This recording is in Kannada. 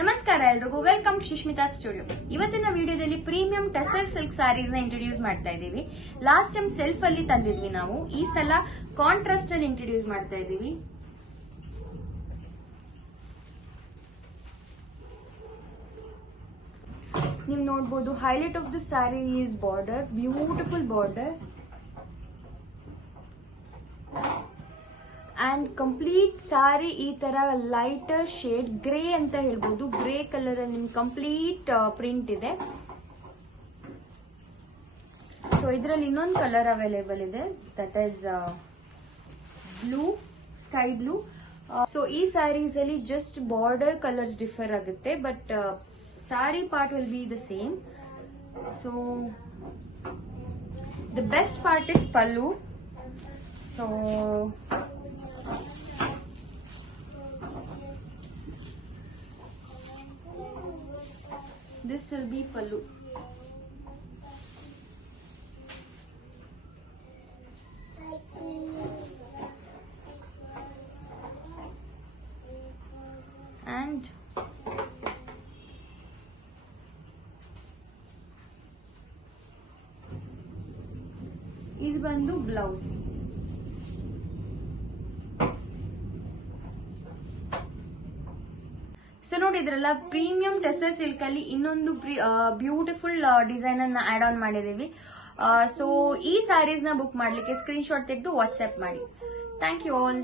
ನಮಸ್ಕಾರ ಎಲ್ರಿಗೂ, ವೆಲ್ಕಮ್ ಟು ಸುಷ್ಮಿತಾ ಸ್ಟುಡಿಯೋ. ಇವತ್ತಿನ ವಿಡಿಯೋದಲ್ಲಿ ಪ್ರೀಮಿಯಂ ಟಸರ್ ಸಿಲ್ಕ್ ಸ್ಯಾರೀಸ್ ನ ಇಂಟ್ರೊಡ್ಯೂಸ್ ಮಾಡ್ತಾ ಇದೀವಿ. ಲಾಸ್ಟ್ ಟೈಮ್ ಸೆಲ್ಫ್ ಅಲ್ಲಿ ತಂದಿದ್ವಿ ನಾವು, ಈ ಸಲ ಕಾಂಟ್ರಾಸ್ಟ್ ಅಲ್ಲಿ ಇಂಟ್ರೊಡ್ಯೂಸ್ ಮಾಡ್ತಾ ಇದೀವಿ. ನೀವು ನೋಡಬಹುದು, highlight of the sari is border, beautiful border and complete sari ಈ ತರ ಲೈಟರ್ ಶೇಡ್ ಗ್ರೇ ಅಂತ ಹೇಳ್ಬೋದು. ಗ್ರೇ ಕಲರ್ ಅಲ್ಲಿ ನಿಮ್ಗೆ ಕಂಪ್ಲೀಟ್ ಪ್ರಿಂಟ್ ಇದೆ. ಸೊ ಇದರಲ್ಲಿ ಇನ್ನೊಂದು ಕಲರ್ ಅವೈಲೇಬಲ್ ಇದೆ, that is blue, sky blue. So ಈ ಸ್ಯಾರೀಸ್ ಅಲ್ಲಿ ಜಸ್ಟ್ ಬಾರ್ಡರ್ ಕಲರ್ಸ್ ಡಿಫರ್ ಆಗುತ್ತೆ, but sari part will be the same. So the best part is pallu. So this will be pallu. And ಇದು ಬಂದು ಬ್ಲೌಸ್. ಸೊ ನೋಡಿದ್ರಲ್ಲ, ಪ್ರೀಮಿಯಂ ಟೆಸರ್ ಸಿಲ್ಕ್ ಅಲ್ಲಿ ಇನ್ನೊಂದು ಬ್ಯೂಟಿಫುಲ್ ಡಿಸೈನ್ ಅನ್ನ ಆಡ್ ಆನ್ ಮಾಡಿದೀವಿ. ಸೊ ಈ ಸ್ಯಾರೀಸ್ ನ ಬುಕ್ ಮಾಡ್ಲಿಕ್ಕೆ ಸ್ಕ್ರೀನ್ ಶಾಟ್ ತೆಗೆದು ವಾಟ್ಸ್ಆಪ್ ಮಾಡಿ. Thank you all.